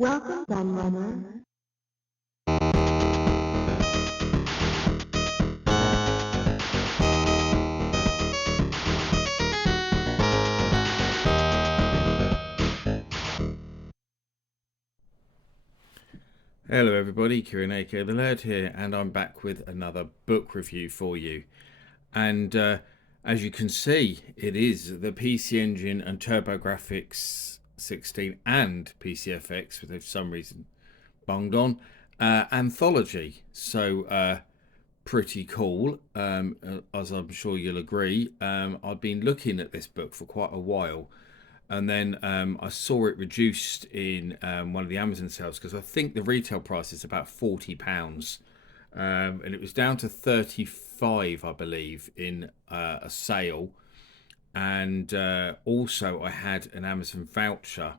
Welcome, Gunrunner. Hello everybody, Kieran aka The Laird here, and I'm back with another book review for you. And as you can see, it is the PC Engine and TurboGrafx 16 and PCFX, which for some reason bunged on, Anthology. So pretty cool, as I'm sure you'll agree. I've been looking at this book for quite a while, and then I saw it reduced in one of the Amazon sales because I think the retail price is about £40, and it was down to 35, I believe, in a sale. And also, I had an Amazon voucher,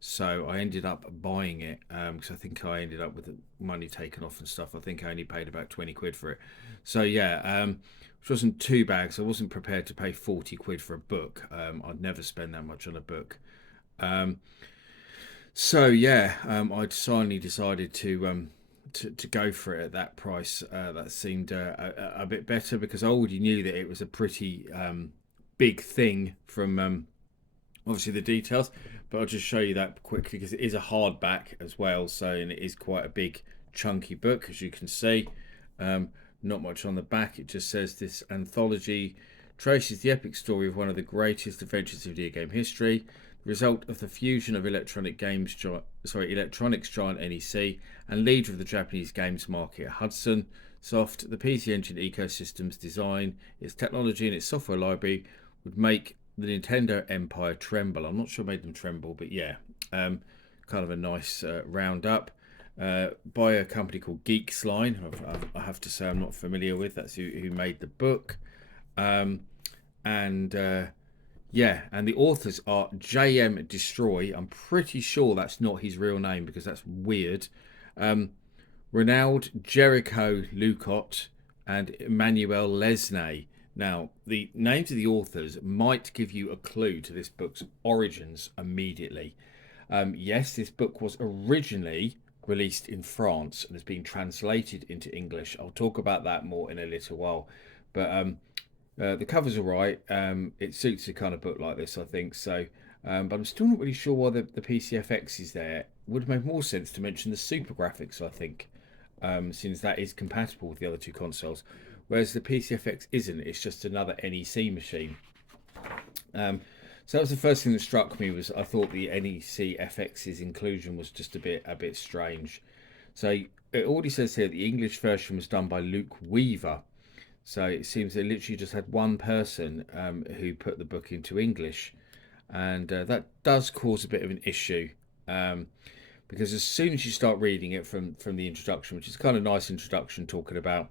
so I ended up buying it because I think I ended up with the money taken off and stuff. I think I only paid about 20 quid for it. So yeah, which wasn't too bad. So I wasn't prepared to pay 40 quid for a book. I'd never spend that much on a book. So yeah, I finally decided to go for it at that price. That seemed a bit better because I already knew that it was a pretty big thing from obviously the details, but I'll just show you that quickly because it is a hardback as well, so and it is quite a big chunky book, as you can see. Not much on the back. It just says this anthology traces the epic story of one of the greatest adventures of video game history, the result of the fusion of electronics giant NEC and leader of the Japanese games market Hudson Soft. The PC Engine ecosystem's design, its technology, and its software library would make the Nintendo empire tremble. I'm not sure it made them tremble, but yeah, kind of a nice roundup by a company called Geeks Line. I have to say I'm not familiar with. That's who made the book, and yeah, and the authors are J.M. Destroy. I'm pretty sure that's not his real name because that's weird. Ronald Jericho Lucott and Emmanuel Lesnay. Now, the names of the authors might give you a clue to this book's origins immediately. Yes, this book was originally released in France and has been translated into English. I'll talk about that more in a little while. But the cover's all right. It suits a kind of book like this, I think. So, but I'm still not really sure why the PCFX is there. Would have made more sense to mention the Super Graphics, I think, since that is compatible with the other two consoles. Whereas the PCFX isn't. It's just another NEC machine. So that was the first thing that struck me. Was I thought the NEC FX's inclusion was just a bit strange. So it already says here the English version was done by Luke Weaver. So it seems they literally just had one person who put the book into English, and that does cause a bit of an issue. Because as soon as you start reading it from the introduction, which is kind of nice introduction, talking about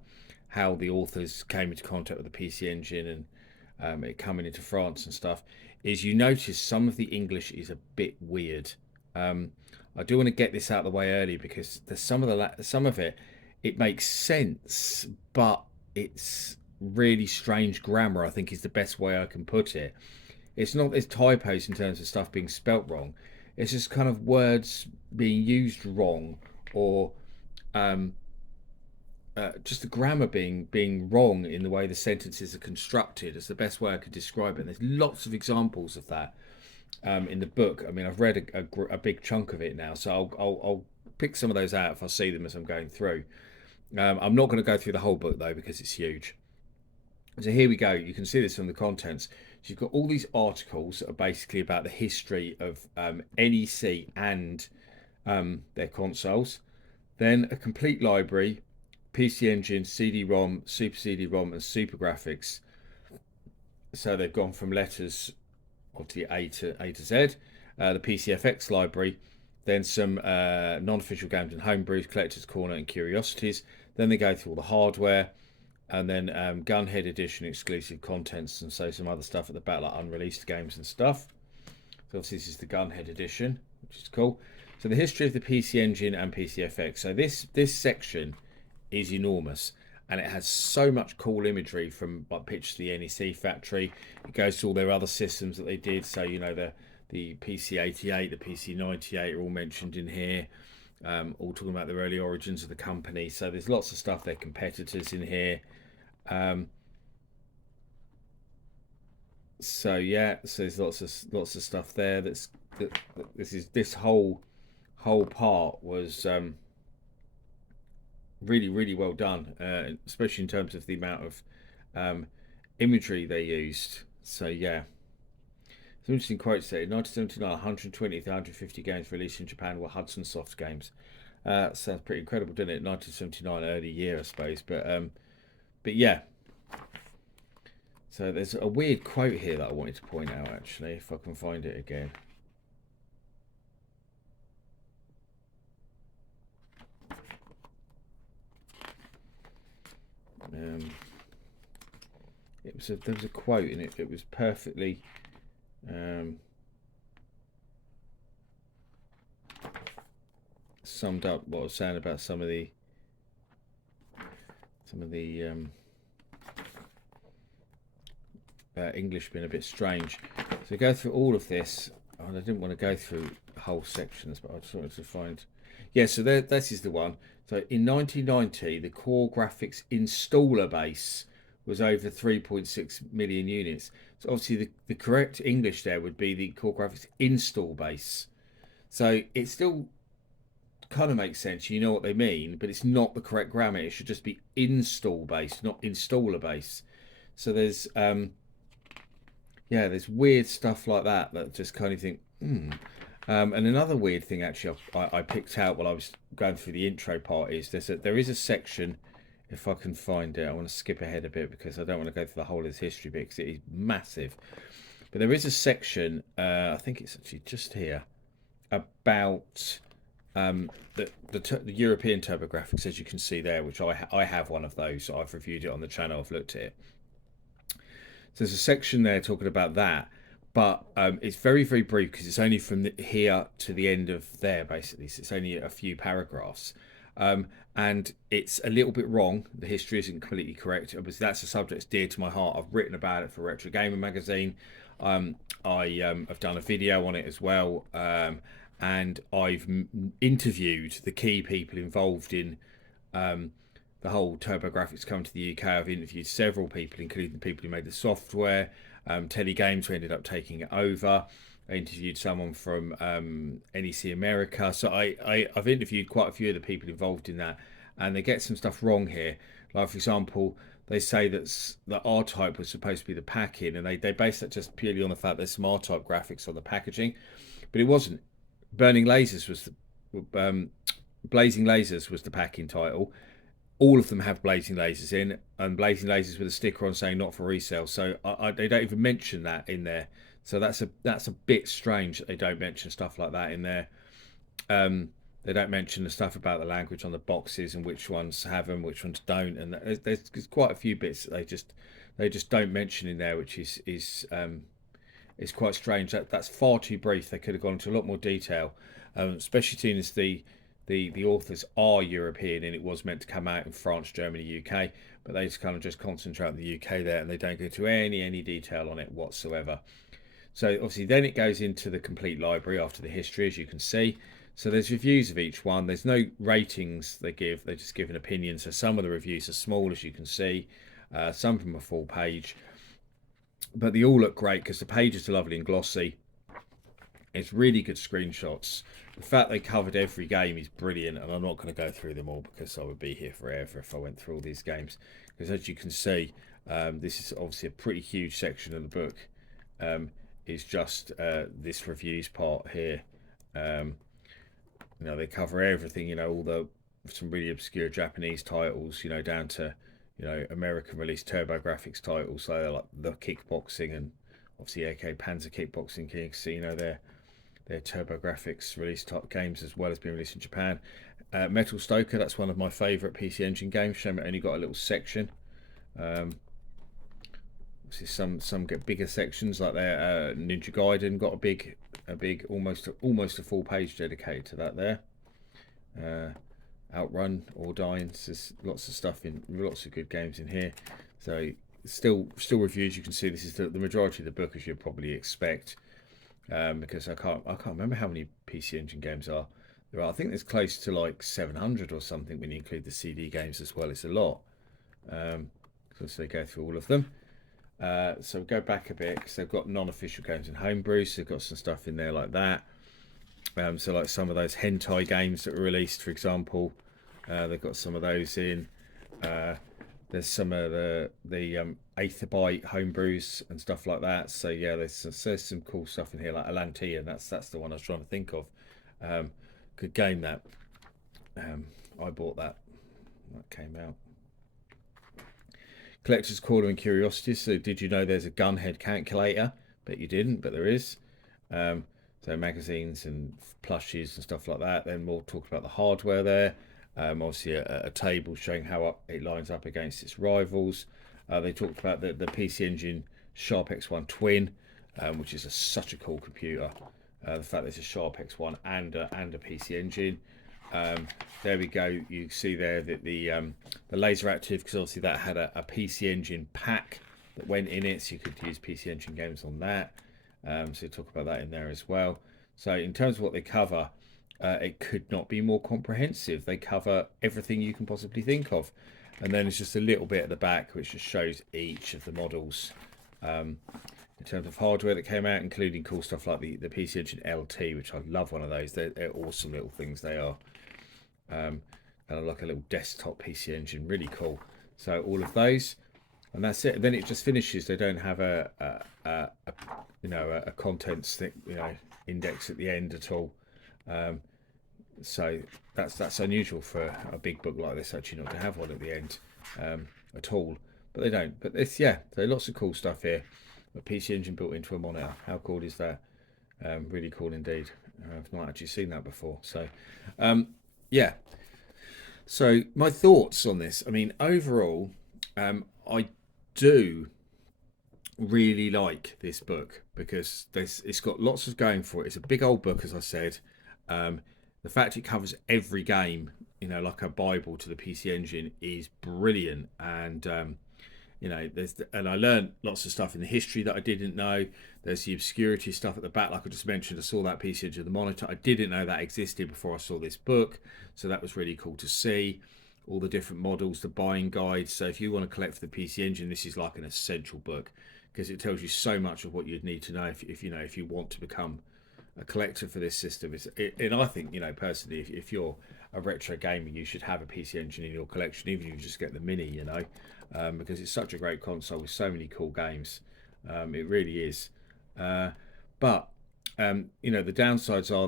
how the authors came into contact with the PC Engine and it coming into France and stuff, is you notice some of the English is a bit weird. I do want to get this out of the way early because there's some of it, it makes sense, but it's really strange grammar. I think is the best way I can put it. It's not there's typos in terms of stuff being spelt wrong. It's just kind of words being used wrong, or just the grammar being wrong in the way the sentences are constructed. It's the best way I could describe it. And there's lots of examples of that in the book. I mean, I've read a big chunk of it now, so I'll pick some of those out if I see them as I'm going through. I'm not going to go through the whole book though because it's huge. So here we go. You can see this from the contents. So you've got all these articles that are basically about the history of NEC and their consoles. Then a complete library, PC Engine, CD-ROM, Super CD-ROM, and Super Graphics. So they've gone from letters obviously A to Z. The PCFX library, then some non-official games and homebrews, collector's corner, and curiosities. Then they go through all the hardware, and then Gunhead Edition exclusive contents, and so some other stuff at the back, like unreleased games and stuff. So obviously this is the Gunhead Edition, which is cool. So the history of the PC Engine and PCFX. So this section is enormous, and it has so much cool imagery from like pictures of the NEC factory. It goes to all their other systems that they did. So you know the PC-88, the PC-98 are all mentioned in here. All talking about the early origins of the company. So there's lots of stuff. Their competitors in here. So yeah, so there's lots of stuff there. This whole part was really well done, especially in terms of the amount of imagery they used. So yeah, some interesting quotes there. In 1979, 120 to 150 games released in Japan were Hudson Soft games. Sounds pretty incredible, doesn't it? 1979, early year, I suppose. But yeah. So there's a weird quote here that I wanted to point out, actually, if I can find it again. There was a quote in it. It was perfectly summed up what I was saying about some of the English being a bit strange. So go through all of this, and I didn't want to go through whole sections, but I just wanted to find. Yeah, so this is the one. So in 1990, the core graphics installer base was over 3.6 million units. So obviously the correct English there would be the core graphics install base. So it still kind of makes sense. You know what they mean, but it's not the correct grammar. It should just be install base, not installer base. So there's there's weird stuff like that just kind of think, and another weird thing actually I picked out while I was going through the intro part is there is a section, if I can find it. I want to skip ahead a bit because I don't want to go through the whole of this history bit because it is massive. But there is a section, I think it's actually just here, about the European TurboGrafx, as you can see there, which I have one of those. I've reviewed it on the channel. I've looked at it. So there's a section there talking about that, but it's very brief because it's only from here to the end of there, basically. So it's only a few paragraphs, and it's a little bit wrong. The history isn't completely correct. Obviously, that's a subject that's dear to my heart. I've written about it for Retro Gamer magazine. I've done a video on it as well, and I've interviewed the key people involved in the whole TurboGrafx coming to the UK. I've interviewed several people, including the people who made the software, Telegames, who ended up taking it over. I interviewed someone from NEC America. So I've interviewed quite a few of the people involved in that, and they get some stuff wrong here. Like, for example, they say that R-Type was supposed to be the pack-in, and they base that just purely on the fact there's some R-Type graphics on the packaging, but it wasn't. Blazing Lasers was the pack-in title. All of them have Blazing Lasers in, and Blazing Lasers with a sticker on saying not for resale. So they don't even mention that in there. So that's a bit strange that they don't mention stuff like that in there. They don't mention the stuff about the language on the boxes and which ones have them, which ones don't. And there's quite a few bits that they just don't mention in there, which is quite strange. That's far too brief. They could have gone into a lot more detail, especially seeing as the authors are European and it was meant to come out in France, Germany, UK, but they just kind of just concentrate on the UK there, and they don't go into any detail on it whatsoever. So obviously then it goes into the complete library after the history, as you can see. So there's reviews of each one. There's no ratings they give. They just give an opinion. So some of the reviews are small, as you can see, some from a full page, but they all look great because the pages are lovely and glossy. It's really good screenshots. The fact they covered every game is brilliant, and I'm not going to go through them all because I would be here forever if I went through all these games. Because as you can see, this is obviously a pretty huge section of the book. Is just this reviews part here. They cover everything. All some really obscure Japanese titles. Down to American released TurboGrafx titles. So they're like the Kickboxing and obviously AK Panzer Kickboxing King. So their TurboGrafx release games as well as being released in Japan. Metal Stoker, that's one of my favourite PC Engine games. Shame it only got a little section. Obviously some get bigger sections, like their Ninja Gaiden got a big almost a full page dedicated to that there. Outrun or Dying, there's lots of stuff in, lots of good games in here. So still reviews. You can see this is the majority of the book, as you'd probably expect. because I can't remember how many PC Engine games there are. I think there's close to like 700 or something when you include the CD games as well. It's a lot. So they go through all of them. So go back a bit because they've got non-official games and homebrews. So they've got some stuff in there like that. So like some of those hentai games that were released, for example, they've got some of those in. There's some of the Aetherbyte homebrews and stuff like that. So yeah, there's some cool stuff in here like Atlantean. That's the one I was trying to think of. Good game that. I bought that. That came out. Collector's Corner and Curiosities. So did you know there's a gunhead calculator? Bet you didn't, but there is. So magazines and plushies and stuff like that. Then we'll talk about the hardware there. Obviously a table showing how it lines up against its rivals. They talked about the PC Engine Sharp X1 Twin, which is such a cool computer. The fact there's a Sharp X1 and a PC Engine. There we go. You see there that the laser active, because obviously that had a PC Engine pack that went in it, so you could use PC Engine games on that. So we'll talk about that in there as well. So in terms of what they cover, it could not be more comprehensive. They cover everything you can possibly think of. And then it's just a little bit at the back which just shows each of the models in terms of hardware that came out, including cool stuff like the PC Engine LT, which I love one of those. They're awesome little things they are. Kind of like a little desktop PC Engine, really cool. So all of those, and that's it. And then it just finishes. They don't have a contents index at the end at all. So that's unusual for a big book like this, actually, not to have one at the end at all. But they don't. But it's, yeah, so lots of cool stuff here. A PC Engine built into a monitor. How cool is that? Really cool indeed. I've not actually seen that before. So yeah. So my thoughts on this. I mean, overall, I do really like this book because it's got lots of going for it. It's a big old book, as I said. The fact it covers every game, like a Bible to the PC Engine, is brilliant. And and I learned lots of stuff in the history that I didn't know. There's the obscurity stuff at the back, like I just mentioned. I saw that PC Engine of the monitor. I didn't know that existed before I saw this book, so that was really cool to see. All the different models, the buying guides. So if you want to collect for the PC Engine, this is like an essential book because it tells you so much of what you'd need to know if you want to become a collector for this system. And I think, personally, if you're a retro gamer, you should have a PC Engine in your collection, even if you just get the mini, because it's such a great console with so many cool games. It really is. But the downsides are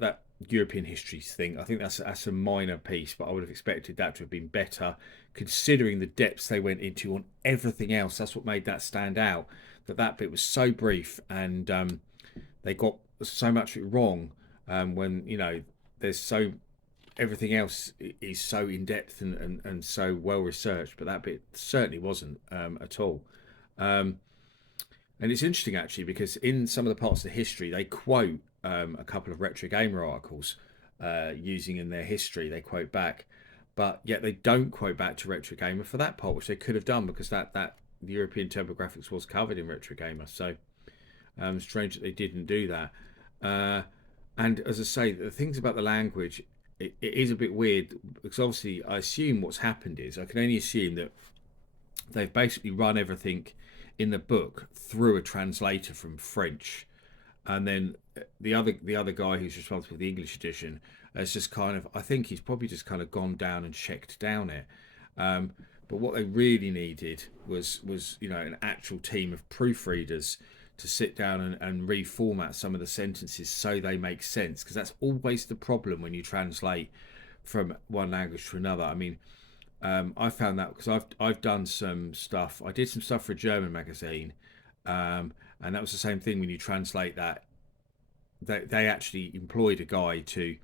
that European history thing. I think that's a minor piece, but I would have expected that to have been better, considering the depths they went into on everything else. That's what made that stand out. That bit was so brief, and they got so much wrong. When there's so everything else is so in depth and so well researched, but that bit certainly wasn't at all. And it's interesting actually because in some of the parts of the history they quote a couple of retro gamer articles using in their history. They quote back, but yet they don't quote back to retro gamer for that part, which they could have done because that the European TurboGrafx was covered in retro gamer. So strange that they didn't do that. And as I say, the things about the language, it is a bit weird because obviously I assume what's happened is I can only assume that they've basically run everything in the book through a translator from French, and then the other guy who's responsible for the English edition has just I think he's probably just kind of gone down and checked down it. But what they really needed was an actual team of proofreaders to sit down and reformat some of the sentences so they make sense, because that's always the problem when you translate from one language to another. I mean, I found that because I've done some stuff. I did some stuff for a German magazine, and that was the same thing when you translate that. They actually employed a guy to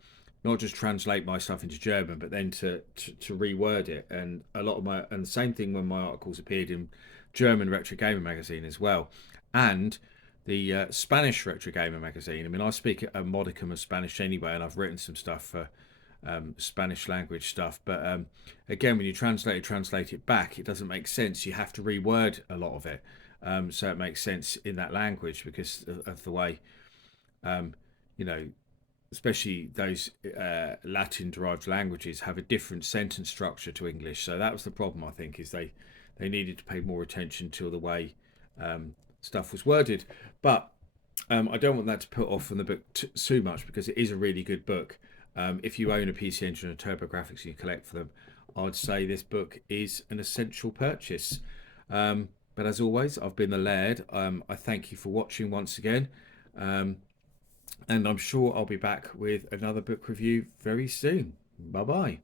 not just translate my stuff into German, but then to reword it. And the same thing when my articles appeared in German Retro Gamer magazine as well, and the Spanish Retro Gamer magazine. I mean, I speak a modicum of Spanish anyway, and I've written some stuff for Spanish language stuff. But again, when you translate it back, it doesn't make sense. You have to reword a lot of it. so it makes sense in that language because of the way, you know, especially those Latin derived languages have a different sentence structure to English. So that was the problem, I think, is they needed to pay more attention to the way stuff was worded. But I don't want that to put off from the book too much because it is a really good book. If you own a PC Engine or TurboGrafx and you collect for them, I'd say this book is an essential purchase. But as always, I've been the Laird. I thank you for watching once again. And I'm sure I'll be back with another book review very soon. Bye bye.